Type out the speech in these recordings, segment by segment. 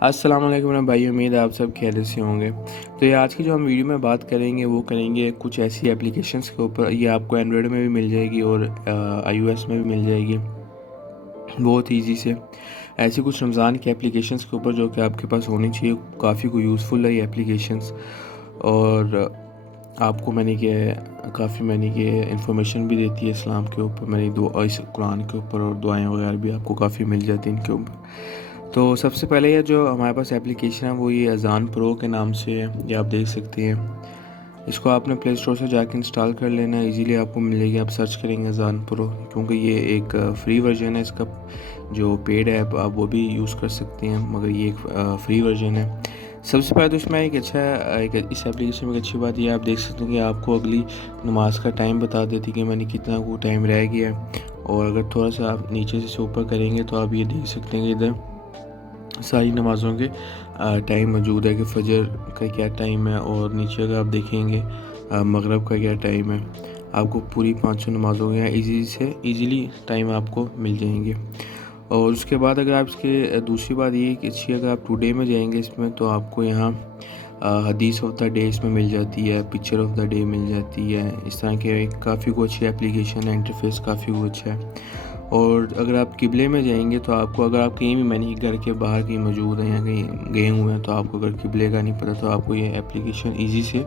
السلام علیکم میرے بھائی، امید ہے آپ سب خیریت سے ہوں گے۔ تو یہ آج کی جو ہم ویڈیو میں بات کریں گے وہ کریں گے کچھ ایسی اپلیکیشنز کے اوپر۔ یہ آپ کو اینڈرائڈ میں بھی مل جائے گی اور آئی او ایس میں بھی مل جائے گی بہت ایزی سے۔ ایسی کچھ رمضان کی اپلیکیشنز کے اوپر جو کہ آپ کے پاس ہونی چاہیے، کافی کوئی یوزفل ہے یہ اپلیکیشنز، اور آپ کو کافی انفارمیشن بھی دیتی ہے اسلام کے اوپر، اس قرآن کے اوپر، اور دعائیں وغیرہ بھی آپ کو کافی مل جاتی ہیں ان کے اوپر۔ تو سب سے پہلے یہ جو ہمارے پاس اپلیکیشن ہے وہ یہ اذان پرو کے نام سے ہے، یہ آپ دیکھ سکتے ہیں۔ اس کو آپ نے پلے اسٹور سے جا کے انسٹال کر لینا ہے، ایزیلی آپ کو ملے گی۔ آپ سرچ کریں گے اذان پرو، کیونکہ یہ ایک فری ورژن ہے۔ اس کا جو پیڈ ایپ آپ وہ بھی یوز کر سکتے ہیں، مگر یہ ایک فری ورژن ہے۔ سب سے پہلے تو اس میں اس اپلیکیشن میں ایک اچھی بات یہ آپ دیکھ سکتے ہیں کہ آپ کو اگلی نماز کا ٹائم بتا دیتی کہ کتنا وہ ٹائم رہ گیا ہے۔ اور اگر تھوڑا سا آپ نیچے سے اوپر کریں گے تو آپ یہ دیکھ سکتے ہیں کہ ادھر ساری نمازوں کے ٹائم موجود ہے، کہ فجر کا کیا ٹائم ہے، اور نیچے اگر آپ دیکھیں گے مغرب کا کیا ٹائم ہے۔ آپ کو پوری 500 نمازوں کے ایزیلی ٹائم آپ کو مل جائیں گے۔ اور اس کے بعد اگر آپ اس کے دوسری بات یہ کہ اچھی، اگر آپ ٹوڈے میں جائیں گے اس میں تو آپ کو یہاں حدیث آف دا ڈے اس میں مل جاتی ہے، پکچر آف دا ڈے مل جاتی ہے۔ اس طرح کے کافی کو اچھی اپلیکیشن ہے، انٹرفیس کافی کو اچھا ہے۔ اور اگر آپ قبلے میں جائیں گے تو آپ کو، اگر آپ کہیں بھی گھر کے باہر کہیں موجود ہیں یا کہیں گئے ہوئے ہیں، تو آپ کو اگر قبلے کا نہیں پتہ تو آپ کو یہ اپلیکیشن ایزی سے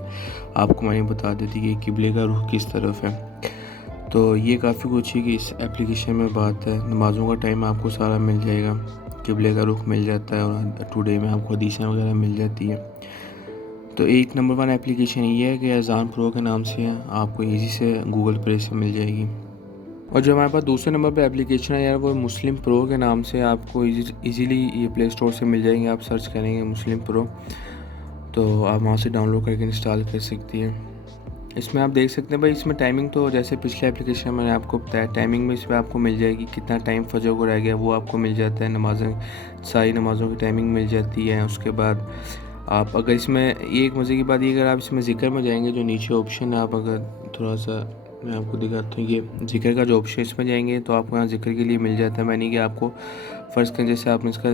آپ کو بتا دیتی کہ قبلے کا رخ کس طرف ہے۔ تو یہ کافی کچھ اچھی کہ اس اپلیکیشن میں بات ہے، نمازوں کا ٹائم آپ کو سارا مل جائے گا، قبلے کا رخ مل جاتا ہے، اور ٹوڈے میں آپ کو حدیثیں وغیرہ مل جاتی ہے۔ تو ایک نمبر 1 اپلیکیشن یہ ہے کہ اذان پرو کے نام سے ہے، آپ کو ایزی سے گوگل پلے سے مل جائے گی۔ اور جو ہمارے پاس دوسرے نمبر پہ اپلیکیشن ہے یار، وہ مسلم پرو کے نام سے، آپ کو ایزیلی یہ پلے اسٹور سے مل جائیں گے۔ آپ سرچ کریں گے مسلم پرو تو آپ وہاں سے ڈاؤن لوڈ کر کے انسٹال کر سکتی ہیں۔ اس میں آپ دیکھ سکتے ہیں بھائی، اس میں ٹائمنگ تو جیسے پچھلے اپلیکیشن میں نے آپ کو بتایا، ٹائمنگ میں اس میں آپ کو مل جائے گی کتنا ٹائم فجر کو رہ گیا، وہ آپ کو مل جاتا ہے۔ ساری نمازوں کی ٹائمنگ مل جاتی ہے۔ اس کے بعد آپ اگر اس میں ایک مزے کی بات یہ، اگر آپ اس میں ذکر میں جائیں گے، جو نیچے آپشن ہے، آپ اگر تھوڑا سا میں آپ کو دکھاتا ہوں، یہ ذکر کا جو آپشن اس میں جائیں گے تو آپ کو یہاں ذکر کے لیے مل جاتا ہے۔ کہ آپ کو فرض کریں جیسے آپ نے اس کا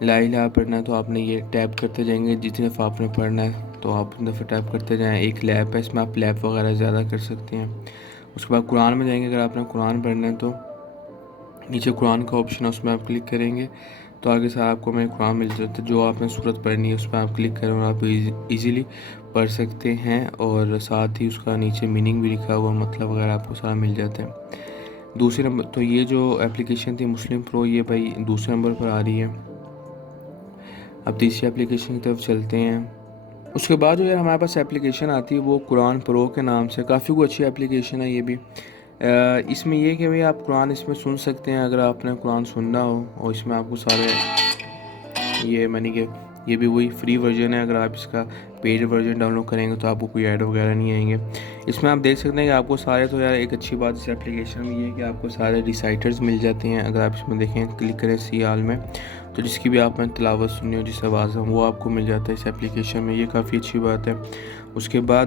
لا الہ پڑھنا ہے تو آپ نے یہ ٹیپ کرتے جائیں گے، جتنے دفعہ آپ نے پڑھنا ہے تو آپ دفعہ ٹیپ کرتے جائیں۔ ایک لیپ ہے، اس میں آپ لیپ وغیرہ زیادہ کر سکتے ہیں۔ اس کے بعد قرآن میں جائیں گے، اگر آپ نے قرآن پڑھنا ہے تو نیچے قرآن کا آپشن ہے، اس میں آپ کلک کریں گے تو آگے سے آپ کو قرآن مل جاتا ہے۔ جو آپ نے صورت پڑھنی ہے اس پہ آپ کلک کریں اور آپ ایزیلی پڑھ سکتے ہیں، اور ساتھ ہی اس کا نیچے میننگ بھی لکھا ہوا، مطلب وغیرہ آپ کو سارا مل جاتا ہے۔ دوسرے نمبر تو یہ جو اپلیکیشن تھی مسلم پرو، یہ بھائی دوسرے نمبر پر آ رہی ہے۔ اب تیسری اپلیکیشن کی طرف چلتے ہیں۔ اس کے بعد جو ہمارے پاس اپلیکیشن آتی ہے وہ قرآن پرو کے نام سے، کافی کوئی اچھی اپلیکیشن ہے یہ بھی۔ اس میں یہ کہ بھائی آپ قرآن اس میں سن سکتے ہیں، اگر آپ نے قرآن سننا ہو، اور اس میں آپ کو سارے یہ بھی وہی فری ورژن ہے۔ اگر آپ اس کا پیڈ ورژن ڈاؤن لوڈ کریں گے تو آپ کو کوئی ایڈ وغیرہ نہیں آئیں گے۔ اس میں آپ دیکھ سکتے ہیں کہ آپ کو سارے، تو یار ایک اچھی بات اس اپلیکیشن میں یہ ہے کہ آپ کو سارے ریسائٹرز مل جاتے ہیں۔ اگر آپ اس میں دیکھیں، کلک کریں سی آل میں، تو جس کی بھی آپ نے تلاوت سننی ہو، جس آواز میں، وہ آپ کو مل جاتا ہے اس اپلیکیشن میں۔ یہ کافی اچھی بات ہے۔ اس کے بعد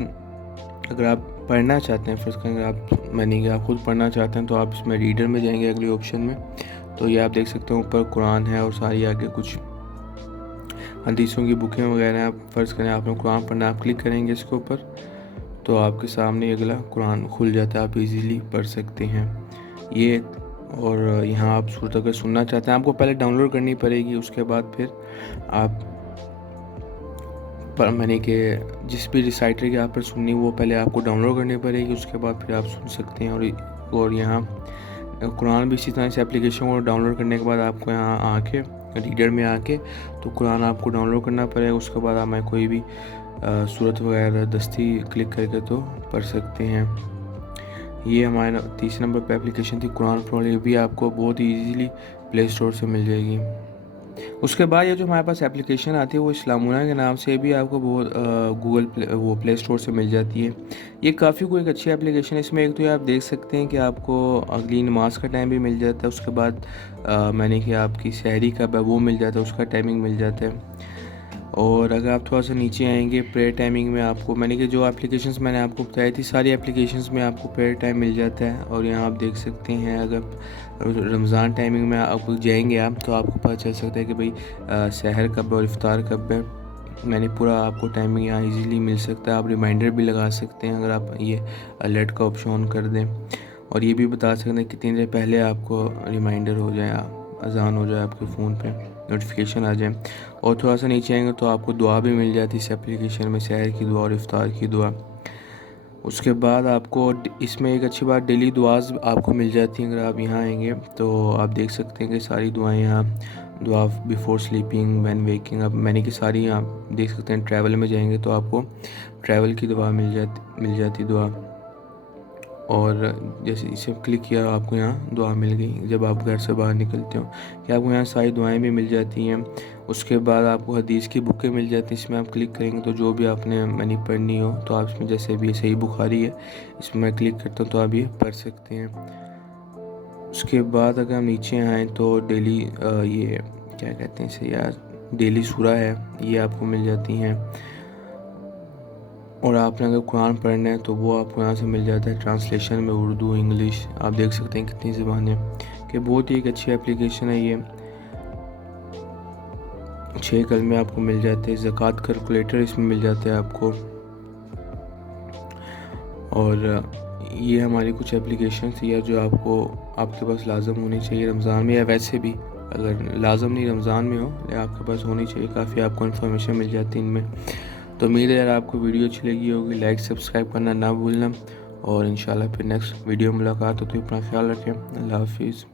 اگر آپ پڑھنا چاہتے ہیں، فرض کریں آپ خود پڑھنا چاہتے ہیں تو آپ اس میں ریڈر میں جائیں گے اگلی آپشن میں، تو یہ آپ دیکھ سکتے ہیں اوپر قرآن ہے اور ساری آگے کچھ حدیثوں کی بکیں وغیرہ ہیں۔ آپ فرض کریں آپ نے قرآن پڑھنا، آپ کلک کریں گے اس کے اوپر تو آپ کے سامنے اگلا قرآن کھل جاتا ہے، آپ ایزیلی پڑھ سکتے ہیں یہ۔ اور یہاں آپ صورت اگر سننا چاہتے ہیں، آپ کو پہلے ڈاؤن لوڈ کرنی پڑے گی، اس کے بعد پھر آپ کہ جس بھی ریسائٹر کی آپ پر سننی وہ پہلے آپ کو ڈاؤن لوڈ کرنی پڑے گی، اس کے بعد پھر آپ سن سکتے ہیں۔ اور یہاں قرآن بھی اسی طرح سے اپلیکیشن کو ڈاؤن لوڈ کرنے کے بعد آپ کو یہاں آ کے ریڈر میں آ کے تو قرآن آپ کو ڈاؤن لوڈ کرنا پڑے گا۔ اس کے بعد آپ کوئی بھی صورت وغیرہ دستی کلک کر کے تو پڑھ سکتے ہیں۔ یہ ہمارے تیسرے نمبر پہ اپلیکیشن تھی قرآن پرو، یہ بھی آپ کو بہت ایزیلی پلے اسٹور سے مل جائے گی۔ اس کے بعد یہ جو ہمارے پاس اپلیکیشن آتی ہے وہ اسلامونہ کے نام سے بھی آپ کو بہت پلے اسٹور سے مل جاتی ہے۔ یہ کافی کوئی ایک اچھی اپلیکیشن ہے۔ اس میں ایک تو یہ آپ دیکھ سکتے ہیں کہ آپ کو اگلی نماز کا ٹائم بھی مل جاتا ہے، اس کے بعد کہ آپ کی سحری کب ہے وہ مل جاتا ہے، اس کا ٹائمنگ مل جاتا ہے۔ اور اگر آپ تھوڑا سا نیچے آئیں گے پریئر ٹائمنگ میں آپ کو میں نے کہ جو اپلیکیشنز میں نے آپ کو بتائی تھی ساری اپلیکیشنز میں آپ کو پریئر ٹائم مل جاتا ہے. اور یہاں آپ دیکھ سکتے ہیں اگر رمضان ٹائمنگ میں آپ جائیں گے آپ تو آپ کو پتہ چل سکتا ہے کہ بھئی سحر کب ہے اور افطار کب ہے. میں نے پورا آپ کو ٹائمنگ یہاں ایزیلی مل سکتا ہے. آپ ریمائنڈر بھی لگا سکتے ہیں اگر آپ یہ الرٹ کا آپشن آن کر دیں, اور یہ بھی بتا سکتے ہیں کتنی دیر پہلے آپ کو ریمائنڈر ہو جائے, اذان ہو جائے آپ کے فون پہ, نوٹیفیکیشن آ جائے. اور تھوڑا سا نیچے آئیں گے تو آپ کو دعا بھی مل جاتی ہے اس اپلیکیشن میں, سحر کی دعا اور افطار کی دعا. اس کے بعد آپ کو اس میں ایک اچھی بات ڈیلی دعاز آپ کو مل جاتی ہیں. اگر آپ یہاں آئیں گے تو آپ دیکھ سکتے ہیں کہ ساری دعائیں یہاں, دعا بیفور سلیپنگ, وین ویکنگ, اب میں نے کہ ساری آپ دیکھ سکتے ہیں. ٹریول میں جائیں گے تو آپ کو ٹریول کی دعا مل جاتی دعا, اور جیسے اسے کلک کیا آپ کو یہاں دعا مل گئی. جب آپ گھر سے باہر نکلتے ہو کہ آپ کو یہاں ساری دعائیں بھی مل جاتی ہیں. اس کے بعد آپ کو حدیث کی بکیں مل جاتی ہیں. اس میں آپ کلک کریں گے تو جو بھی آپ نے پڑھنی ہو تو آپ اس میں, جیسے بھی صحیح بخاری ہے اس میں کلک کرتا ہوں تو آپ یہ پڑھ سکتے ہیں. اس کے بعد اگر ہم نیچے آئیں تو ڈیلی یہ کیا کہتے ہیں اسے یار, ڈیلی سورہ ہے یہ آپ کو مل جاتی ہیں. اور آپ نے اگر قرآن پڑھنا ہے تو وہ آپ کو یہاں سے مل جاتا ہے ٹرانسلیشن میں, اردو, انگلش, آپ دیکھ سکتے ہیں کتنی زبانیں, کہ بہت ہی ایک اچھی اپلیکیشن ہے یہ. 6 کلمے آپ کو مل جاتے ہیں. زکوٰۃ کیلکولیٹر اس میں مل جاتا ہے آپ کو. اور یہ ہماری کچھ اپلیکیشنس یا جو آپ کے پاس لازم ہونی چاہیے رمضان میں, یا ویسے بھی اگر لازم نہیں رمضان میں ہو آپ کے پاس ہونی چاہیے. کافی آپ کو انفارمیشن مل جاتی ہے ان میں. تو امید ہے یار آپ کو ویڈیو اچھی لگی ہوگی. لائک سبسکرائب کرنا نہ بھولنا, اور انشاءاللہ پھر نیکسٹ ویڈیو ملاقات ہو. تو اپنا خیال رکھیں. اللہ حافظ.